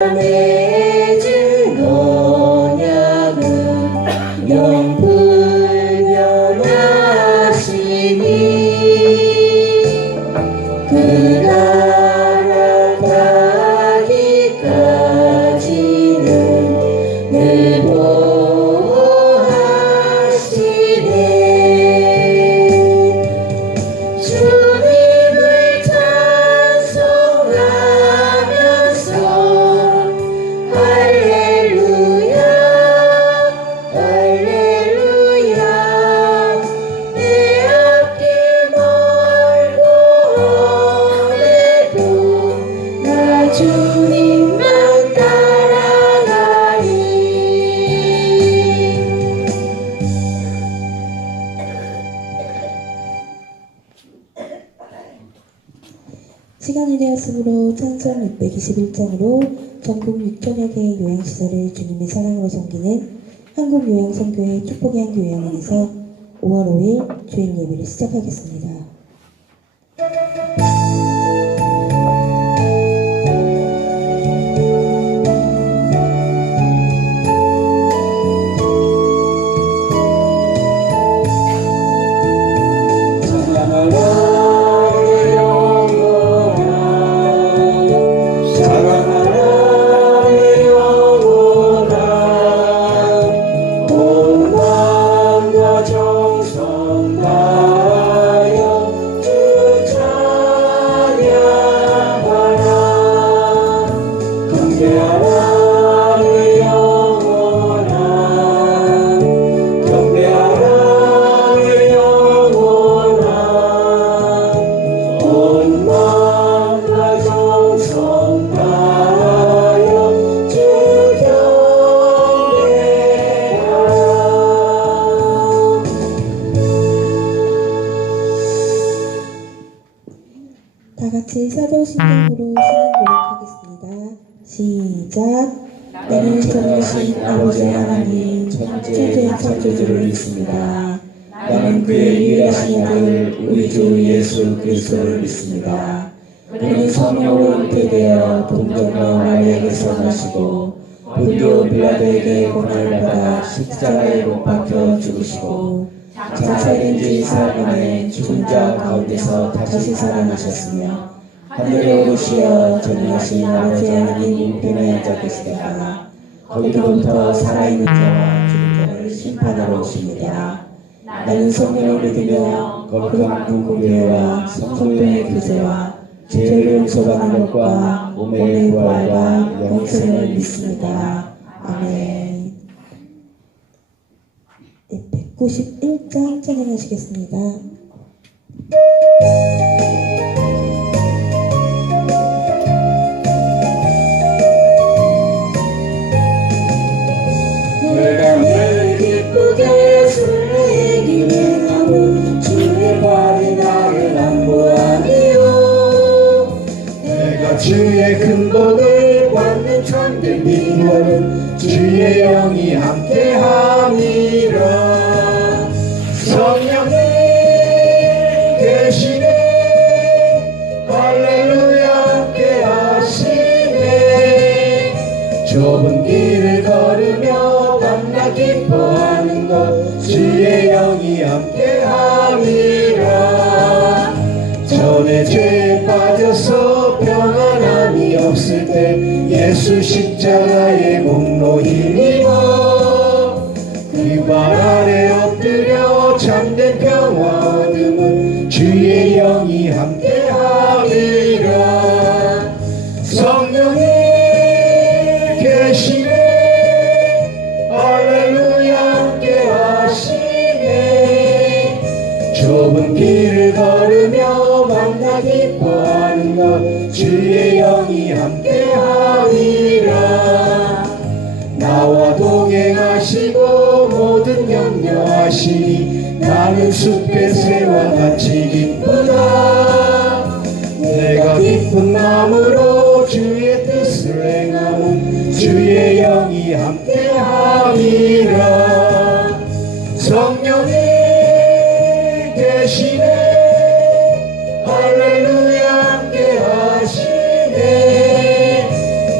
맺은 언약은 영불변하시니 그 나라 가기까지는 늘 보호하시네. 주님을 찬송하면서 할렐루야 할렐루야 내 앞길 멀고 험해도 나 주님만 따라가리. 시간이 되었으므로 찬송 621장으로 전국 6천여 개의 요양시설을 주님의 사랑으로 섬기는 한국요양선교회 축복의 한교 요양원에서 5월 5일 주일 예배를 시작하겠습니다. 다 같이 사도신경으로 신앙 고백하겠습니다. 시작. 나는 전능하신 아버지 하나님 천주의 창조주를 믿습니다. 나는 그의 유일하신 아들 우리 주 예수 그리스도를 믿습니다. 그는 성령으로 잉태되어 동정녀 마리아에게서 나시고 본디오 빌라도에게 고난을 받아 십자가에 못 박혀 죽으시고 장사된 지 사흘 만에 죽은 자 가운데서 다시 살아나셨으며 하늘에 오르시어 전능하신 아버지 하나님 우편에 앉아 계시다가 거기로부터 살아있는 자와 죽은 자를 심판하러 오십니다. 나는 성령을 믿으며 거룩한 공교회와 성도의 교제와 죄를 용서받는 것과 몸의 부활과 영생을 믿습니다. 아멘. 네, 191장 찬양하시겠습니다. 내가 늘 기쁘게 설레기는 하는 주의 발이 나를 안보하니요. 내가 주의 큰 복을 받는 참된 비결은 주의 영이 함께함이라. 성령이 계시네 할렐루야 함께하시네. 좁은 길을 걸으며 밤낮 기뻐하는 것 주의 영이 함께함이라. 전에 죄에 빠져서 평안함이 없을 때 예수 십자가의 공로 힘입어 그 발 아래 엎드려 참된 평화 얻음은 주의 영이 함께함이라. 성령이 계시네 할렐루야 함께하시네. 좁은 길을 걸으며 만나 기뻐하는 것 주의 영이 함께함이라. 나와 동행하시고 모든 염려하시니 나는 숲의 새와 같이 기쁘다. 내가 기쁜 마음으로 주의 뜻을 행하는 주의 영이 함께함이라. 성령이 계시네 할렐루야 함께하시네.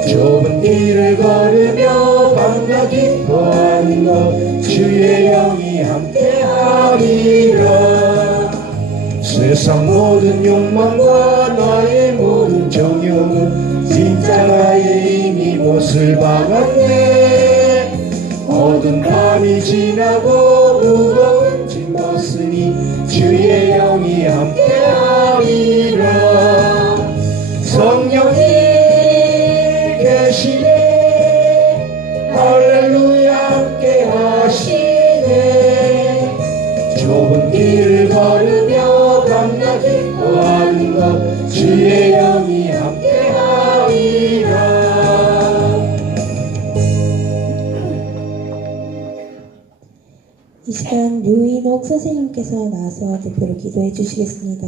좁은 길 길을 걸으며 밤낮 기뻐하는 것 주의 영이 함께하리라. 세상 모든 욕망과 나의 모든 정욕은 진짜 나의 이미 못을 박았네. 어두운 밤이 지나고 무거운 짐 벗으니 주의 영이 함께하리라. 성령이 계시네. 할렐루야 함께 하시네. 좁은 길을 걸으며 밤낮 기뻐하는 것 주의 영이 함께하리라. 이 시간 류인옥 선생님께서 나와서 대표로 기도해 주시겠습니다.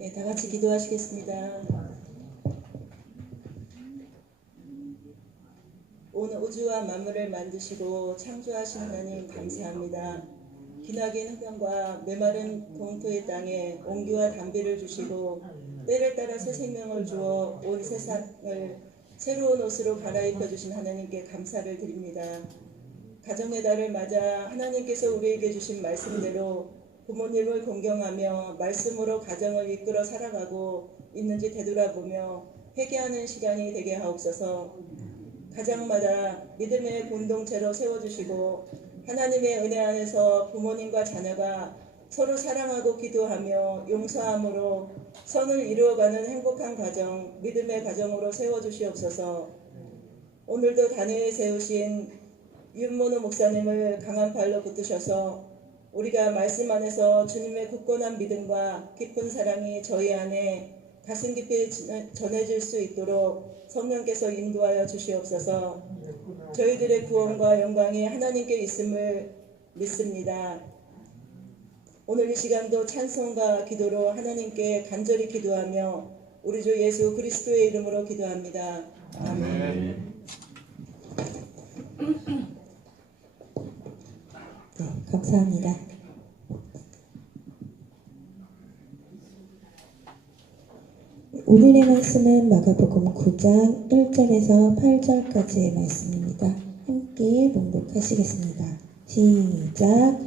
네, 다 같이 기도하시겠습니다. 온 우주와 만물을 만드시고 창조하신 하나님 감사합니다. 기나긴 흑암과 메마른 동토의 땅에 온기와 단비를 주시고 때를 따라 새 생명을 주어 온 세상을 새로운 옷으로 갈아입혀 주신 하나님께 감사를 드립니다. 가정의 달을 맞아 하나님께서 우리에게 주신 말씀대로 부모님을 공경하며 말씀으로 가정을 이끌어 살아가고 있는지 되돌아보며 회개하는 시간이 되게 하옵소서. 가정마다 믿음의 공동체로 세워주시고 하나님의 은혜 안에서 부모님과 자녀가 서로 사랑하고 기도하며 용서함으로 선을 이루어가는 행복한 가정, 믿음의 가정으로 세워주시옵소서. 오늘도 단회에 세우신 윤모노 목사님을 강한 발로 붙드셔서 우리가 말씀 안에서 주님의 굳건한 믿음과 깊은 사랑이 저희 안에 가슴 깊이 전해질 수 있도록 성령께서 인도하여 주시옵소서. 저희들의 구원과 영광이 하나님께 있음을 믿습니다. 오늘 이 시간도 찬송과 기도로 하나님께 간절히 기도하며 우리 주 예수 그리스도의 이름으로 기도합니다. 아멘. 네, 감사합니다. 오늘의 말씀은 마가복음 9장 1절에서 8절까지의 말씀입니다. 함께 봉독하시겠습니다. 시작.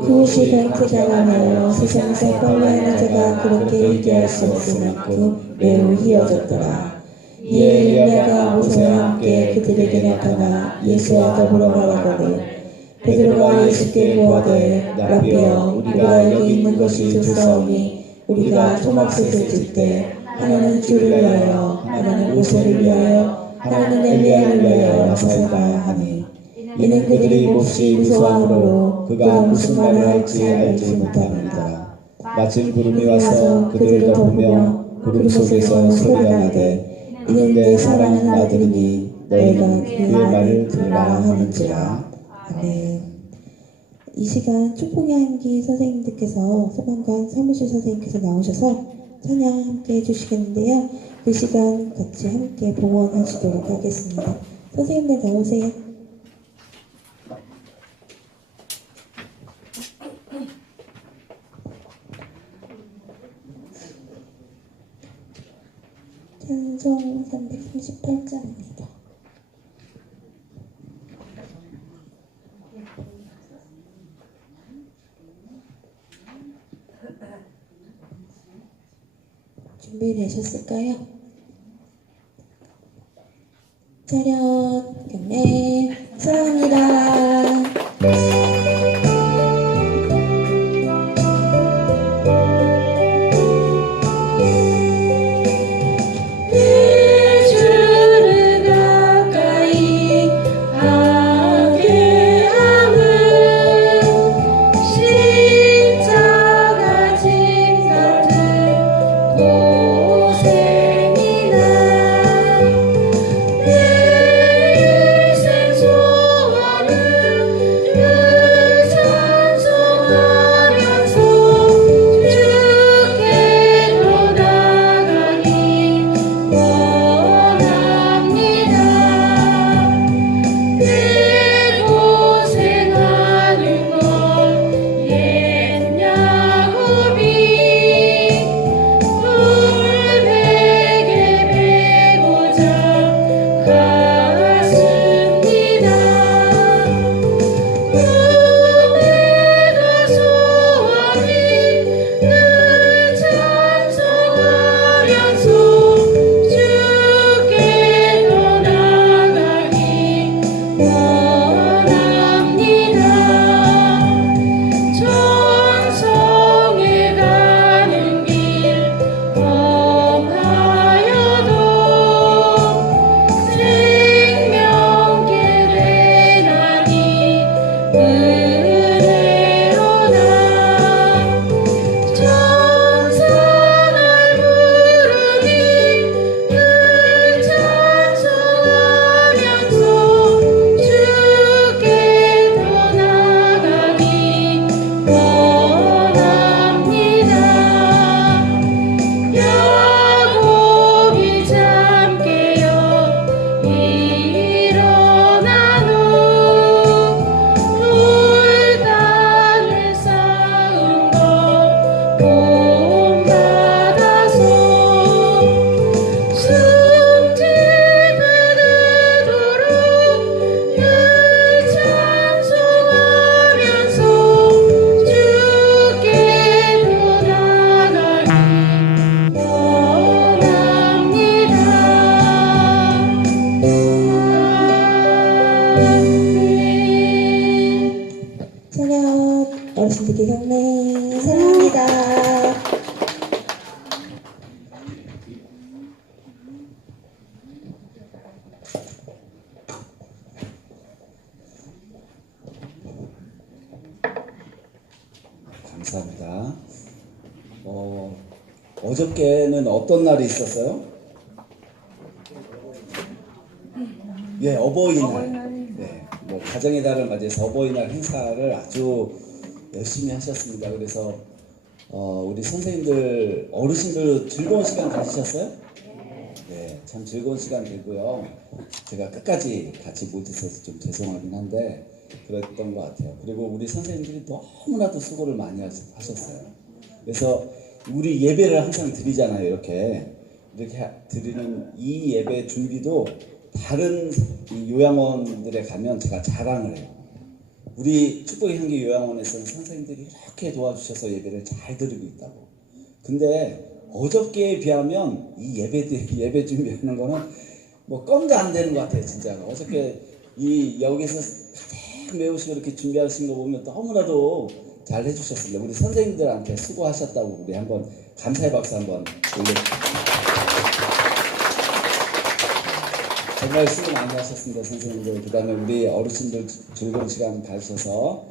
그 시간 때가 가며 세상에서 빨래하는 자가 그렇게 얘기할 수 없을 만큼 매우 희어졌더라. 이에 엘리야가 모세와 함께 그들에게 나타나 예수와 더불어 말하거늘 베드로가 예수께 구하되 라비여 우리가 여기 있는 것이 좋사오니 우리가 토막솥을 질 때 하나는 주를 위하여 하나는 모세를 위하여 하나는 엘리야를 위하여 나서라 하니 이는 그들이 몹시 무서워하므로 그가 무슨 말을 할지 알지 못합니다. 마침 구름이 와서 그들을 덮으며 구름 속에서 소리가 나되 이는 내 사랑하는 아들이니 너희가 그의 말을 들으라 하는지라. 아멘. 이 시간 축복의 향기 선생님들께서 소방관 사무실 선생님께서 나오셔서 찬양 함께 해주시겠는데요. 그 시간 같이 함께 봉헌하시도록 하겠습니다. 선생님들 나오세요. 찬송 338장입니다. 준비되셨을까요? 차렷, 경례, 사랑합니다. 일생 소원을 반갑습니다. 어저께는 어떤 날이 있었어요? 예, 어버이날. 네, 뭐 가정의 달을 맞이해서 어버이날 행사를 아주 열심히 하셨습니다. 그래서 우리 선생님들, 어르신들 즐거운 시간 가지셨어요? 네, 참 즐거운 시간 되고요. 제가 끝까지 같이 못 있어서 좀 죄송하긴 한데 그랬던 것 같아요. 그리고 우리 선생님들이 너무나도 수고를 많이 하셨어요. 그래서 우리 예배를 항상 드리잖아요. 이렇게 드리는 이 예배 준비도 다른 이 요양원들에 가면 제가 자랑을 해요. 우리 축복의 향기 요양원에서는 선생님들이 이렇게 도와주셔서 예배를 잘 드리고 있다고. 근데 어저께에 비하면 이 예배 준비하는 거는 뭐 껌도 안 되는 것 같아요. 진짜 어저께 여기서 가득 메우시고 이렇게 준비하신 거 보면 너무나도 잘 해주셨습니다. 우리 선생님들한테 수고하셨다고 우리 한번 감사의 박수 한번 올려주세요. 정말 수고 많이 하셨습니다, 선생님들. 그 다음에 우리 어르신들 즐거운 시간 가주셔서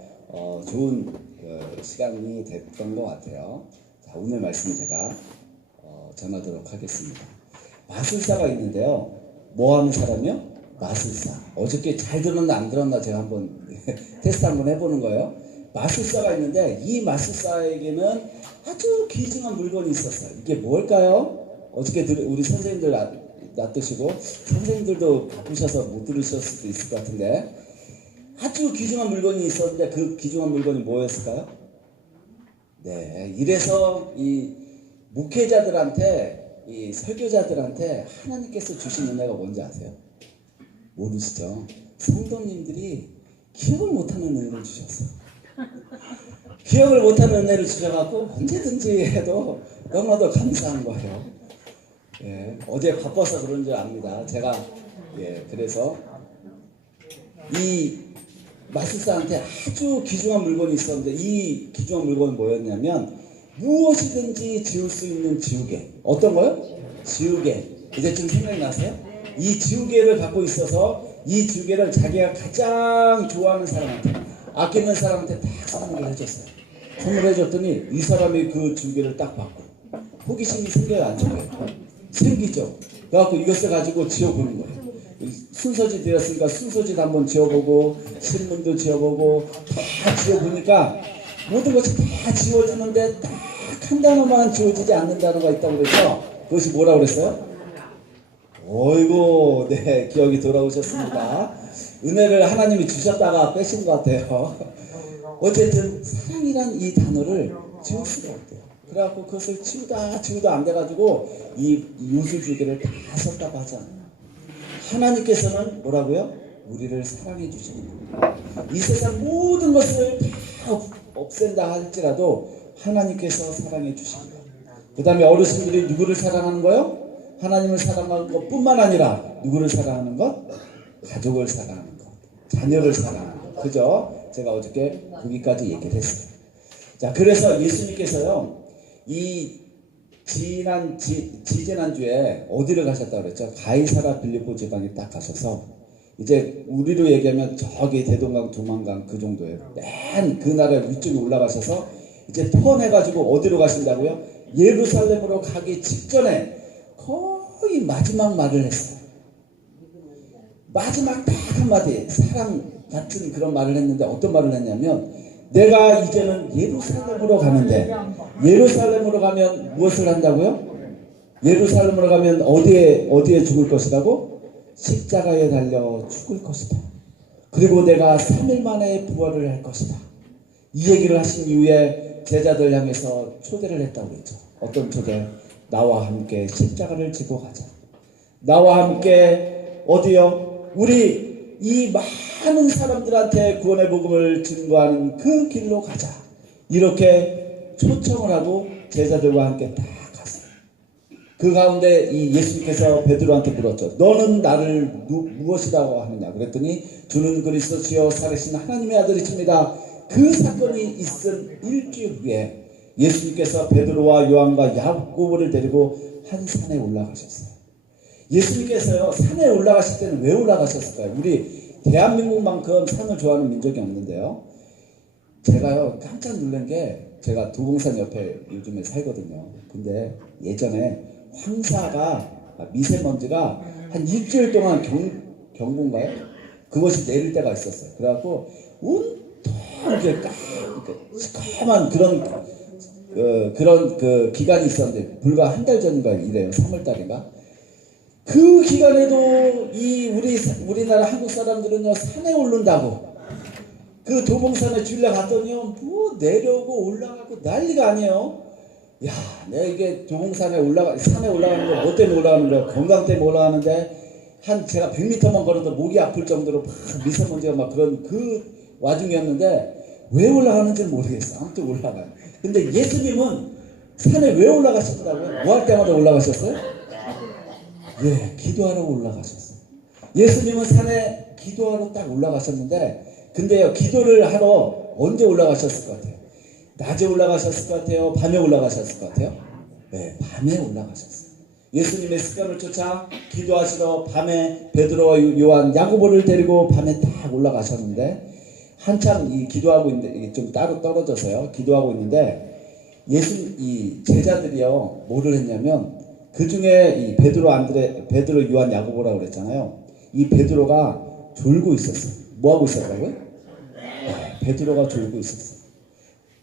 좋은 시간이 됐던 것 같아요. 자, 오늘 말씀 제가 전하도록 하겠습니다. 마술사가 있는데요. 뭐 하는 사람이요? 마술사. 어저께 잘 들었나 안 들었나 제가 한번 테스트 한번 해보는 거예요. 마술사가 있는데 이 마술사에게는 아주 귀중한 물건이 있었어요. 이게 뭘까요? 어저께 우리 선생님들 놔두시고 선생님들도 바쁘셔서 못 들으셨을 수도 있을 것 같은데 아주 귀중한 물건이 있었는데 그 귀중한 물건이 뭐였을까요? 네, 이래서 이 목회자들한테 이 설교자들한테 하나님께서 주신 은혜가 뭔지 아세요? 모르시죠? 성도님들이 기억을 못하는 은혜를 주셨어요. 기억을 못하는 은혜를 주셔갖고 언제든지 해도 너무나도 감사한 거예요. 예, 어제 바빠서 그런 줄 압니다. 제가 그래서 이 마술사한테 아주 귀중한 물건이 있었는데 이 귀중한 물건은 뭐였냐면 무엇이든지 지울 수 있는 지우개. 어떤 거요? 지우개. 이제 좀 생각이 나세요? 이 지우개를 갖고 있어서 이 지우개를 자기가 가장 좋아하는 사람한테, 아끼는 사람한테 딱 선물을 해줬어요. 선물해줬더니 이 사람이 그 지우개를 딱 받고 호기심이 생겨요, 안 생겨요? 생기죠. 그래갖고 이것을 가지고 지어보는 거예요. 순서지 되었으니까 순서지 한번 지어보고 신문도 지어보고 다 지어보니까 모든 것이 다 지워지는데 딱 한 단어만 지워지지 않는다는 거 있다고 그래서 그것이 뭐라고 그랬어요? 어이구, 네, 기억이 돌아오셨습니다. 은혜를 하나님이 주셨다가 빼신 것 같아요. 어쨌든 사랑이란 이 단어를 지울 수가 없대요. 그래갖고 그것을 지우다 안 돼가지고 이 요술주기를 다 썼다고 하잖아요. 하나님께서는 뭐라고요? 우리를 사랑해 주시는 겁니다. 이 세상 모든 것을 다 없앤다 할지라도 하나님께서 사랑해 주십니다. 그 다음에 어르신들이 누구를 사랑하는 거요? 하나님을 사랑하는 것뿐만 아니라 누구를 사랑하는 것? 가족을 사랑하는 것, 자녀를 사랑하는 것. 그죠? 제가 어저께 거기까지 얘기를 했어요. 자, 그래서 예수님께서요, 이 지지난주에 어디를 가셨다고 그랬죠? 가이사라 빌립보 지방에 딱 가셔서 이제 우리로 얘기하면 저기 대동강, 두만강 그 정도예요. 맨 그 나라 위쪽에 올라가셔서 이제 턴해가지고 어디로 가신다고요? 예루살렘으로 가기 직전에 거의 마지막 말을 했어요. 마지막 딱 한마디, 사랑 같은 그런 말을 했는데 어떤 말을 했냐면 내가 이제는 예루살렘으로 가는데 예루살렘으로 가면 무엇을 한다고요? 예루살렘으로 가면 어디에 죽을 것이라고? 십자가에 달려 죽을 것이다. 그리고 내가 3일 만에 부활을 할 것이다. 이 얘기를 하신 이후에 제자들 향해서 초대를 했다고 했죠. 어떤 초대? 나와 함께 십자가를 지고 가자. 나와 함께 어디요? 우리 이 많은 사람들한테 구원의 복음을 증거하는 그 길로 가자. 이렇게 초청을 하고 제자들과 함께 딱 갔어요. 그 가운데 이 예수님께서 베드로한테 물었죠. 너는 나를 무엇이라고 하느냐? 그랬더니 주는 그리스도 주여 살아계신 하나님의 아들이십니다. 그 사건이 있은 일주일 후에 예수님께서 베드로와 요한과 야고보를 데리고 한 산에 올라가셨어요. 예수님께서요, 산에 올라가실 때는 왜 올라가셨을까요? 우리 대한민국만큼 산을 좋아하는 민족이 없는데요. 제가요, 깜짝 놀란 게 제가 도봉산 옆에 요즘에 살거든요. 근데 예전에 황사가 미세먼지가 한 일주일 동안 경보인가요? 그것이 내릴 때가 있었어요. 그래갖고 온통 이렇게 시커먼 그런 그 기간이 있었는데 불과 한 달 전인가 이래요. 3월 달인가. 그 기간에도 우리나라 한국 사람들은요 산에 오른다고 그 도봉산에 줄려 갔더니요 뭐 내려오고 올라가고 난리가 아니에요. 야, 내가 이게 도봉산에 산에 올라가는 거 뭐 때문에 올라가는 거야? 건강 때문에 올라가는데 제가 100m만 걸어도 목이 아플 정도로 막 미세먼지가 막 그런 그 와중이었는데 왜 올라가는지는 모르겠어. 아무튼 올라가요. 근데 예수님은 산에 왜 올라가셨다고요? 뭐 할 때마다 올라가셨어요? 예, 기도하러 올라가셨어요. 예수님은 산에 기도하러 딱 올라가셨는데 근데요 기도를 하러 언제 올라가셨을 것 같아요? 낮에 올라가셨을 것 같아요? 밤에 올라가셨을 것 같아요? 네, 밤에 올라가셨어요. 예수님의 습관을 쫓아 기도하시러 밤에 베드로와 요한, 야고보를 데리고 밤에 딱 올라가셨는데 한참 이 기도하고 있는데 좀 따로 떨어져서요 기도하고 있는데 이 제자들이요 뭐를 했냐면 그 중에 이 베드로, 요한, 야고보라고 그랬잖아요. 이 베드로가 졸고 있었어요. 뭐 하고 있었다고요? 네, 베드로가 졸고 있었어요.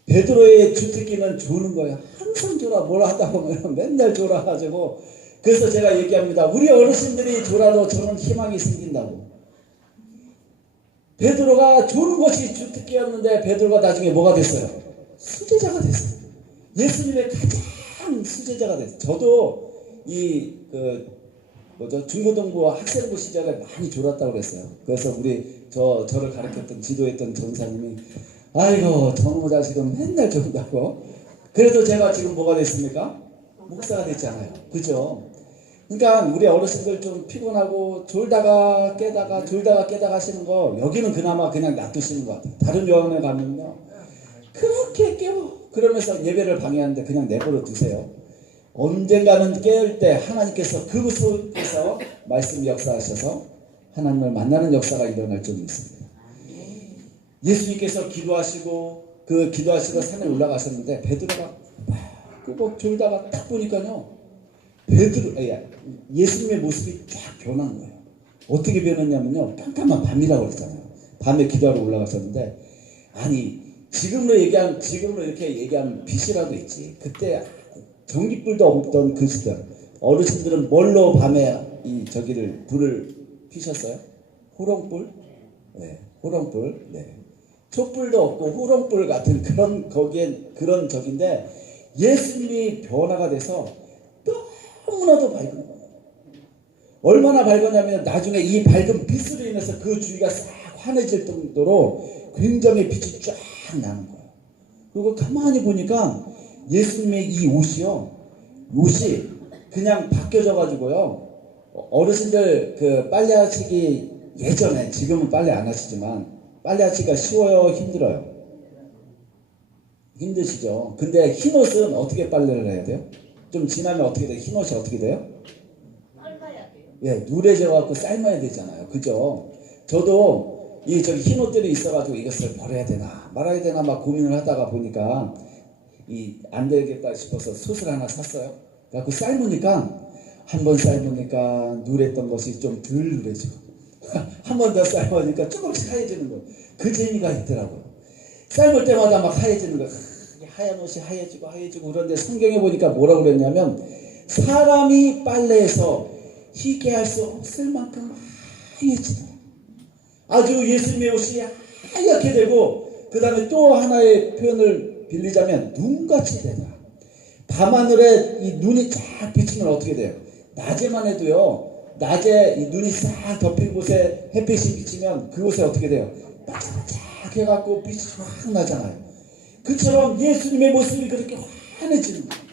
베드로의 주특기는 조는 거예요. 항상 졸아. 뭘 하다 보면 맨날 졸아가지고 그래서 제가 얘기합니다. 우리 어르신들이 졸아도 저는 희망이 생긴다고. 베드로가 조는 것이 주특기였는데 베드로가 나중에 뭐가 됐어요? 수제자가 됐어요. 예수님의 가장 수제자가 됐어요. 저도 중고등부 학생부 시절에 많이 졸았다고 그랬어요. 그래서 저를 가르쳤던 지도했던 전사님이 아이고 저놈의 자식은 맨날 졸다고. 그래도 제가 지금 뭐가 됐습니까? 목사가 됐잖아요. 그죠? 그러니까 우리 어르신들 좀 피곤하고 졸다가 깨다가 하시는 거 여기는 그나마 그냥 놔두시는 것 같아요. 다른 요원에 가면요 그렇게 깨워 그러면서 예배를 방해하는데 그냥 내버려 두세요. 언젠가는 깨울 때 하나님께서 그 속에서 말씀 역사하셔서 하나님을 만나는 역사가 일어날 줄 믿습니다. 예수님께서 기도하시러 산에 올라가셨는데 베드로가 꼭 졸다가 딱 보니까요 예수님의 모습이 쫙 변한 거예요. 어떻게 변했냐면요 깜깜한 밤이라고 그랬잖아요. 밤에 기도하러 올라가셨는데 아니 지금으로 이렇게 얘기하면 빛이라도 있지. 그때 전기불도 없던 그 시절 어르신들은 뭘로 밤에 불을 피셨어요? 호롱불? 네, 호롱불. 네. 촛불도 없고 호롱불 같은 그런 적인데 예수님이 변화가 돼서 너무나도 밝은 거예요. 얼마나 밝았냐면 나중에 이 밝은 빛으로 인해서 그 주위가 싹 환해질 정도로 굉장히 빛이 쫙 나는 거예요. 그리고 가만히 보니까 예수님의 이 옷이 그냥 바뀌어져 가지고요. 어르신들 그 빨래 하시기 예전에 지금은 빨래 안 하시지만 빨래 하시기가 쉬워요? 힘들어요? 힘드시죠? 근데 흰옷은 어떻게 빨래를 해야 돼요? 좀 지나면 어떻게 돼요? 흰옷이 어떻게 돼요? 삶아야 돼요. 예, 누래져 갖고 삶아야 되잖아요. 그죠? 저도 흰옷들이 있어가지고 이것을 버려야 되나 말아야 되나 막 고민을 하다가 보니까 안 되겠다 싶어서 솥을 하나 샀어요. 그래갖고 한 번 삶으니까 누랬던 것이 좀 덜 누래지고 한 번 더 삶으니까 조금씩 하얘지는 거예요. 그 재미가 있더라고요. 삶을 때마다 막 하얘지는 거예요. 하얀 옷이 하얘지고 그런데 성경에 보니까 뭐라고 그랬냐면 사람이 빨래해서 희게 할 수 없을 만큼 하얘지는 거예요. 아주 예수님의 옷이 하얗게 되고 그 다음에 또 하나의 표현을 빌리자면 눈같이 되더라. 밤하늘에 이 눈이 쫙 비치면 어떻게 돼요? 낮에만 해도요. 낮에 이 눈이 싹 덮인 곳에 햇빛이 비치면 그곳에 어떻게 돼요? 반짝반짝 해갖고 빛이 확 나잖아요. 그처럼 예수님의 모습이 그렇게 환해지는 거예요.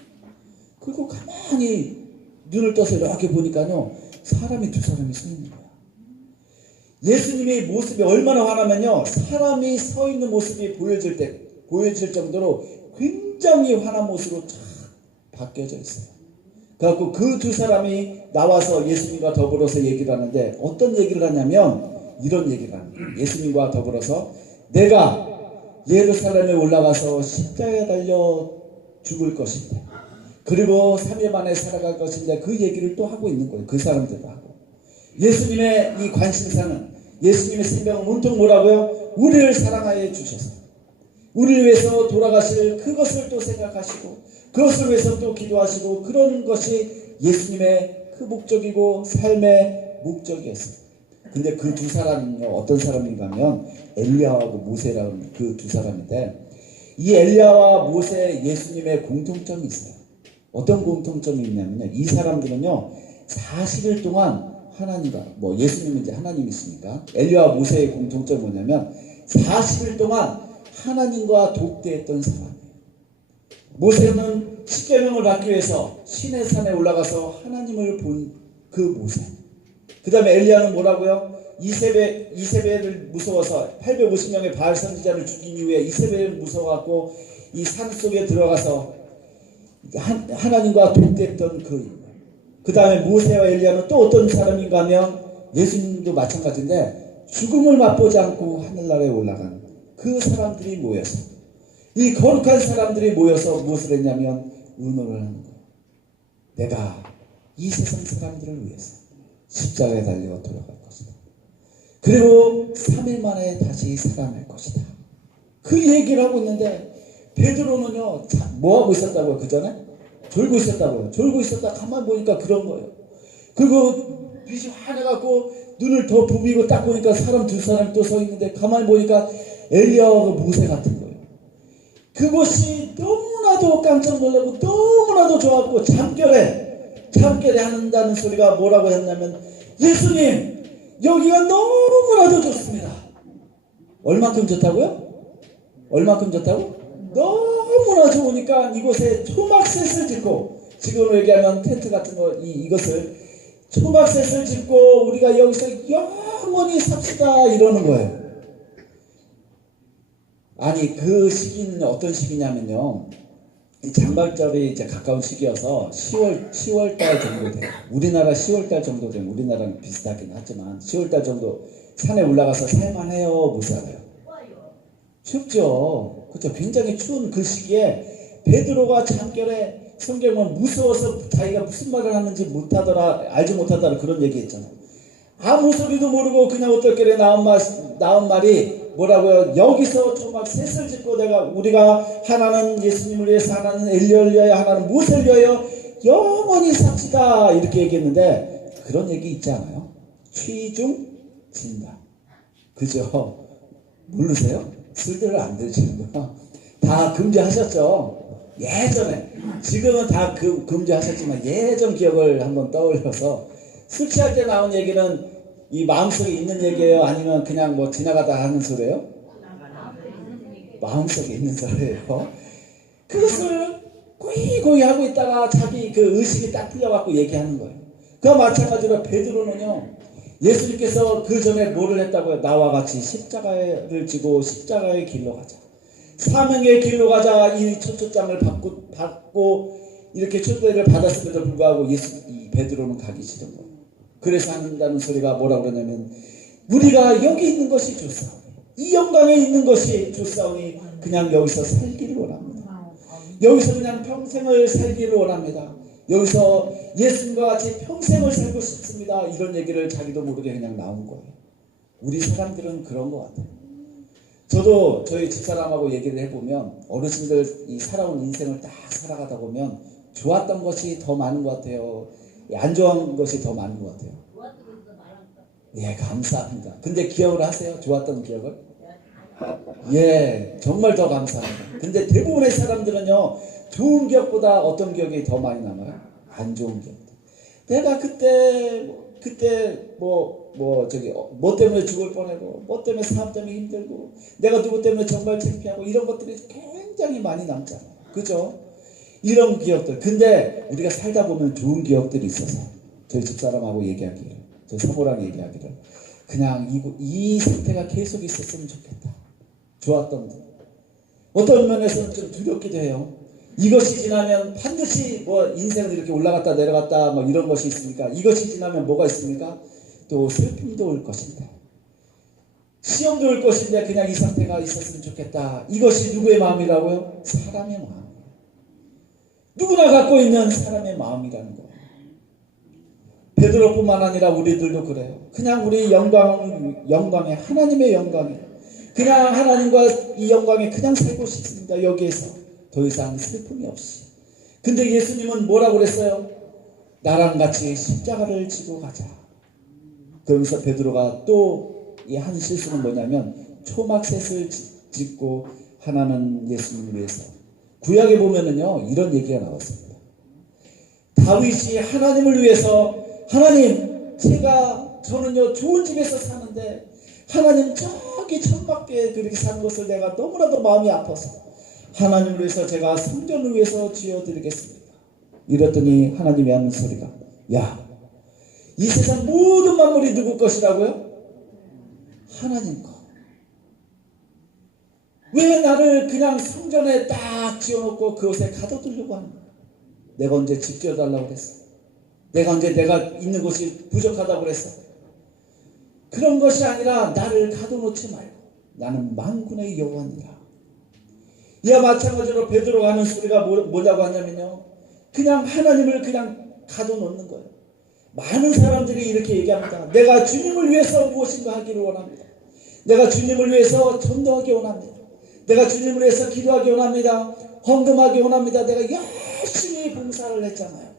그리고 가만히 눈을 떠서 이렇게 보니까요. 사람이 두 사람이 서 있는 거예요. 예수님의 모습이 얼마나 환하면요. 사람이 서 있는 모습이 보여질 정도로 굉장히 환한 모습으로 쫙 바뀌어져 있어요. 그래갖고 그 두 사람이 나와서 예수님과 더불어서 얘기를 하는데 어떤 얘기를 하냐면 이런 얘기를 합니다. 예수님과 더불어서 내가 예루살렘에 올라가서 십자가에 달려 죽을 것인데, 그리고 3일 만에 살아갈 것인데, 그 얘기를 또 하고 있는 거예요. 그 사람들도 하고. 예수님의 이 관심사는, 예수님의 생명은 온통 뭐라고요? 우리를 사랑하여 주셔서 우리를 위해서 돌아가실 그것을 또 생각하시고, 그것을 위해서 또 기도하시고, 그런 것이 예수님의 그 목적이고 삶의 목적이었어요. 근데 그 두 사람은요, 어떤 사람인가 하면 엘리야하고 모세라는 그 두 사람인데, 이 엘리야와 모세, 예수님의 공통점이 있어요. 어떤 공통점이 있냐면요, 이 사람들은요 40일 동안 하나님과, 뭐 예수님은 이제 하나님이시니까, 엘리야와 모세의 공통점이 뭐냐면 40일 동안 하나님과 독대했던 사람이에요. 모세는 십계명을 받기 위해서 시내산에 올라가서 하나님을 본 그 모세. 그 다음에 엘리야는 뭐라고요? 이세벨을 무서워서 850명의 바알 선지자를 죽인 이후에 이세벨을 무서워갖고 이 산 속에 들어가서 하나님과 독대했던 그 인물. 그 다음에 모세와 엘리야는 또 어떤 사람인가 하면 예수님도 마찬가지인데, 죽음을 맛보지 않고 하늘나라에 올라간 그 사람들이 모여서, 이 거룩한 사람들이 모여서 무엇을 했냐면 의논을 하는 거예요. 내가 이 세상 사람들을 위해서 십자가에 달려 돌아갈 것이다. 그리고 3일 만에 다시 살아날 것이다. 그 얘기를 하고 있는데, 베드로는요 뭐하고 있었다고요? 그 전에? 졸고 있었다고요. 졸고 있었다 가만 보니까 그런 거예요. 그리고 빛이 환해갖고 눈을 더 부비고 딱 보니까 사람 두 사람이 또 서 있는데, 가만히 보니까 엘리야와 모세 같은 거예요. 그것이 너무나도 깜짝 놀라고 너무나도 좋았고, 잠결에 한다는 소리가 뭐라고 했냐면, 예수님 여기가 너무나도 좋습니다. 얼만큼 좋다고요? 얼만큼 좋다고? 너무나 좋으니까 이곳에 초막셋을 짓고, 지금으로 얘기하면 텐트 같은 거, 이것을 초막셋을 짓고 우리가 여기서 영원히 삽시다 이러는 거예요. 아니, 그 시기는 어떤 시기냐면요, 이 장발절이 이제 가까운 시기여서 10월달 정도 돼요. 우리나라 10월달 정도 되면, 우리나라랑 비슷하긴 하지만 10월달 정도 산에 올라가서 살만해요, 못 살아요? 춥죠. 그렇죠. 굉장히 추운 그 시기에 베드로가 잠결에 성경은 무서워서 자기가 무슨 말을 하는지 알지 못하더라 그런 얘기했잖아요. 아무 소리도 모르고 그냥 어떨결에 나온 말이 뭐라고요? 여기서 초막 셋을 짓고 우리가 하나는 예수님을 위해서, 하나는 엘리야를 위하여, 하나는 모세를 위하여 영원히 삽시다 이렇게 얘기했는데, 그런 얘기 있지 않아요? 취중 진다. 그죠? 모르세요? 술들을 안 드시는구나. 다 금지하셨죠? 예전에. 지금은 다 금지하셨지만 예전 기억을 한번 떠올려서, 술 취할 때 나온 얘기는 이 마음속에 있는 얘기예요? 아니면 그냥 뭐 지나가다 하는 소리예요? 마음속에 있는 소리예요. 그것을 고이 하고 있다가 자기 그 의식이 딱 풀려갖고 얘기하는 거예요. 그와 마찬가지로 베드로는요, 예수님께서 그 전에 뭐를 했다고요? 나와 같이 십자가를 지고 십자가의 길로 가자, 사명의 길로 가자, 이 초초장을 받고 이렇게 초대를 받았음에도 불구하고 이 베드로는 가기 싫은 거예요. 그래서 한다는 소리가 뭐라고 그러냐면, 우리가 여기 있는 것이 좋사오니, 이 영광에 있는 것이 좋사오니 그냥 여기서 살기를 원합니다. 여기서 그냥 평생을 살기를 원합니다. 여기서 예수님과 같이 평생을 살고 싶습니다. 이런 얘기를 자기도 모르게 그냥 나온 거예요. 우리 사람들은 그런 것 같아요. 저도 저희 집사람하고 얘기를 해보면, 어르신들 이 살아온 인생을 딱 살아가다 보면 좋았던 것이 더 많은 것 같아요? 안 좋은 것이 더 많은 것 같아요? 예, 감사합니다. 근데 기억을 하세요? 좋았던 기억을? 예, 정말 더 감사합니다. 근데 대부분의 사람들은요, 좋은 기억보다 어떤 기억이 더 많이 남아요? 안 좋은 기억. 내가 그때 뭐 때문에 죽을 뻔하고, 뭐 때문에 사업 때문에 힘들고, 내가 누구 때문에 정말 창피하고, 이런 것들이 굉장히 많이 남잖아요. 그죠? 이런 기억들. 근데 우리가 살다 보면 좋은 기억들이 있어서, 저희 집사람하고 얘기하기를, 저희 사모랑 얘기하기를, 그냥 이 상태가 계속 있었으면 좋겠다. 좋았던 것. 어떤 면에서는 좀 두렵기도 해요. 이것이 지나면 반드시 뭐 인생은 이렇게 올라갔다 내려갔다 뭐 이런 것이 있으니까, 이것이 지나면 뭐가 있습니까? 또 슬픔도 올 것인데, 시험도 올 것인데 그냥 이 상태가 있었으면 좋겠다. 이것이 누구의 마음이라고요? 사람의 마음. 누구나 갖고 있는 사람의 마음이라는 거예요. 베드로뿐만 아니라 우리들도 그래요. 그냥 우리 영광에 하나님의 영광에 그냥 하나님과 이 영광에 그냥 살고 싶습니다. 여기에서 더 이상 슬픔이 없이. 근데 예수님은 뭐라고 그랬어요? 나랑 같이 십자가를 지고 가자. 그러면서 베드로가 또 이 한 실수는 뭐냐면 초막셋을 짓고 하나는 예수님을 위해서. 구약에 보면은요 이런 얘기가 나왔습니다. 다윗이 하나님을 위해서 하나님 저는요 좋은 집에서 사는데 하나님 저기 천밖에 그렇게 사는 것을 내가 너무나도 마음이 아파서 하나님을 위해서 제가 성전을 위해서 지어드리겠습니다. 이랬더니 하나님이 하는 소리가 야, 이 세상 모든 만물이 누구 것이라고요? 하나님 거. 왜 나를 그냥 성전에 딱 지어놓고 그곳에 가둬두려고 하는 거야? 내가 언제 집 지어달라고 그랬어? 내가 언제 내가 있는 곳이 부족하다고 그랬어? 그런 것이 아니라 나를 가둬놓지 말고 나는 만군의 여호와니라. 이와 마찬가지로 베드로가 하는 소리가 뭐냐고 하냐면요, 그냥 하나님을 그냥 가둬놓는 거예요. 많은 사람들이 이렇게 얘기합니다. 내가 주님을 위해서 무엇인가 하기를 원합니다. 내가 주님을 위해서 전도하기 원합니다. 내가 주님을 위해서 기도하기 원합니다. 헌금하기 원합니다. 내가 열심히 봉사를 했잖아요.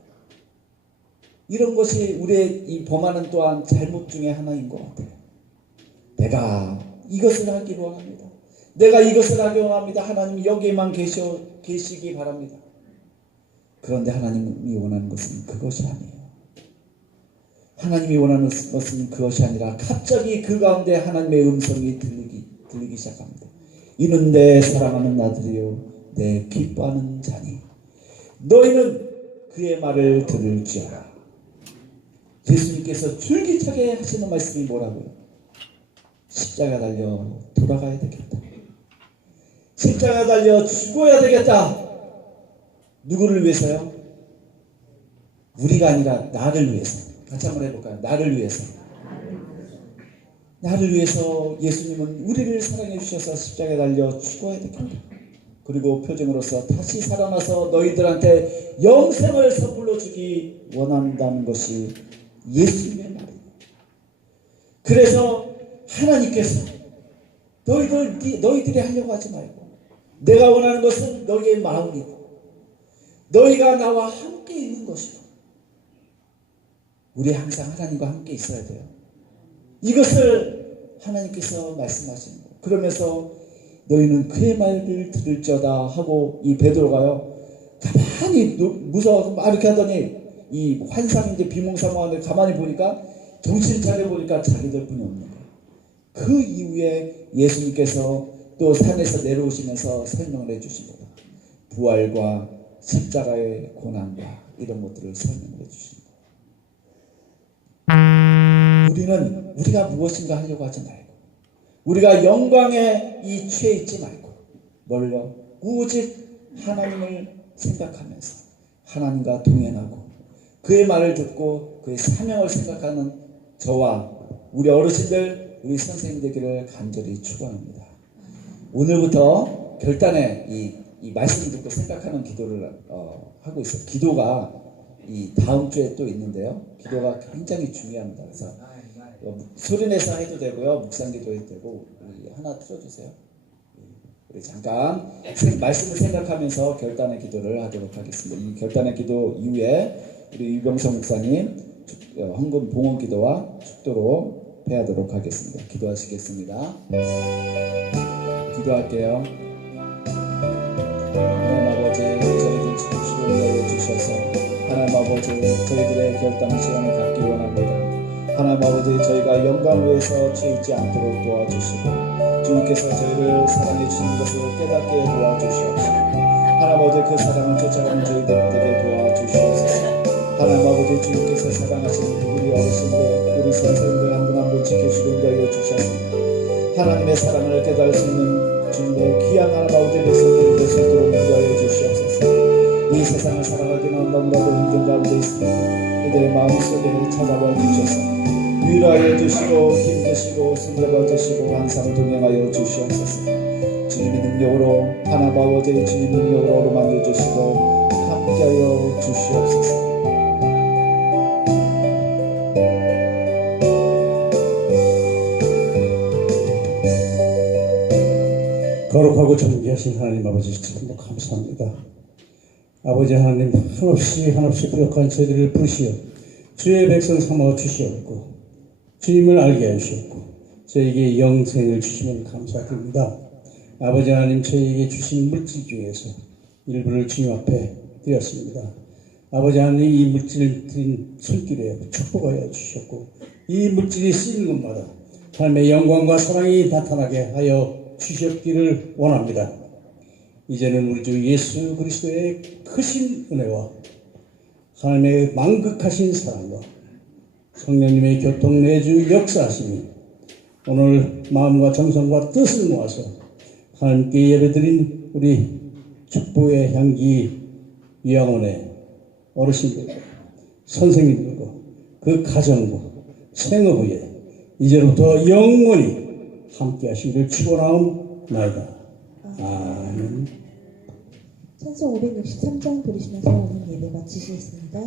이런 것이 우리의 이 범하는 또한 잘못 중에 하나인 것 같아요. 내가 이것을 하기를 원합니다. 내가 이것을 하기 원합니다. 하나님이 여기에만 계시기 바랍니다. 그런데 하나님이 원하는 것은 그것이 아니에요. 하나님이 원하는 것은 그것이 아니라 갑자기 그 가운데 하나님의 음성이 들리기 시작합니다. 이는 내 사랑하는 아들이요 내 기뻐하는 자니 너희는 그의 말을 들을지어다. 예수님께서 줄기차게 하시는 말씀이 뭐라고요? 십자가 달려 돌아가야 되겠다. 십자가 달려 죽어야 되겠다. 누구를 위해서요? 우리가 아니라 나를 위해서. 같이 한번 해볼까요? 나를 위해서. 나를 위해서 예수님은 우리를 사랑해 주셔서 십자가에 달려 죽어야 되겠다. 그리고 표징으로서 다시 살아나서 너희들한테 영생을 선물로 주기 원한다는 것이 예수님의 말이에요. 그래서 하나님께서 너희들이 하려고 하지 말고 내가 원하는 것은 너희의 마음이고 너희가 나와 함께 있는 것이고 우리 항상 하나님과 함께 있어야 돼요. 이것을 하나님께서 말씀하시는 거예요. 그러면서 너희는 그의 말을 들을지어다 하고 이 베드로가요 가만히 무서워서 막 이렇게 하더니 이 환상인지 비몽사몽한데 가만히 보니까 정신 차려보니까 자기들뿐이 없는 거예요. 그 이후에 예수님께서 또 산에서 내려오시면서 설명을 해주십니다. 부활과 십자가의 고난과 이런 것들을 설명을 해주십니다. 우리는 우리가 무엇인가 하려고 하지 말고 우리가 영광에 이 취해 있지 말고 뭘요? 오직 하나님을 생각하면서 하나님과 동행하고 그의 말을 듣고 그의 사명을 생각하는 저와 우리 어르신들, 우리 선생님 되기를 간절히 축원합니다. 오늘부터 결단에 이 말씀을 듣고 생각하는 기도를 하고 있어요. 기도가 이 다음 주에 또 있는데요. 기도가 굉장히 중요합니다. 그래서 소리내서 해도 되고요. 묵상기도 해도 되고 하나 틀어주세요. 우리 잠깐 말씀을 생각하면서 결단의 기도를 하도록 하겠습니다. 이 결단의 기도 이후에 우리 유병성 목사님 헌금 봉헌 기도와 축도로 패하도록 하겠습니다. 기도하시겠습니다. 기도할게요. 하나님 아버지, 저희들 주시고 위하여 주셔서 하나님 아버지, 저희들의 결단 시간을 갖기 원합니다. 하나님 아버지, 저희가 영광 위에서 취해있지 않도록 도와주시고 주님께서 저희를 사랑해 주시는 것을 깨닫게 도와주시옵소서. 하나님 아버지, 그 사랑을 쫓아가는 저희들에게 도와주시옵소서. 하나님 아버지, 주님께서 사랑하시는 우리 어르신들, 우리 선생님들 한 분 한 분 지켜주고 인도하여 주셨습니다. 하나님의 사랑을 깨달을 수 있는 주님의 귀한 하나님 아버지 백성들이 될 수 있도록 인도하여 주시옵소서. 이 세상을 살아가기는 너무나도 힘든 가운데 있습니다. 이들의 마음속에 찾아와 주셔서 위로하여 주시고 힘주시고 손잡아 주시고 항상 동행하여 주시옵소서. 주님의 능력으로 하나님 아버지의 주님 능력으로 만져 주시고 함께하여 주시옵소서. 거룩하고 존귀하신 하나님 아버지 참으로 감사합니다. 아버지 하나님 한없이 부족한 저희들을 부르시어 주의 백성 삼아 주시었고 주님을 알게 하셨고 저에게 영생을 주시면 감사드립니다. 아버지 하나님 저에게 주신 물질 중에서 일부를 주님 앞에 드렸습니다. 아버지 하나님 이 물질을 드린 손길에 축복하여 주셨고 이 물질이 쓰이는 곳마다 하나님의 영광과 사랑이 나타나게 하여 주셨기를 원합니다. 이제는 우리 주 예수 그리스도의 크신 은혜와 하나님의 만극하신 사랑과 성령님의 교통 내주 역사하심이 오늘 마음과 정성과 뜻을 모아서 하나님께 예배드린 우리 축복의 향기 위양원의 어르신들과 선생님들과 그 가정과 생업에 이제부터 영원히 함께 하시기를 축원하옵나이다. 아멘. 찬송 563장 부르시면서 오늘 예배 마치시겠습니다.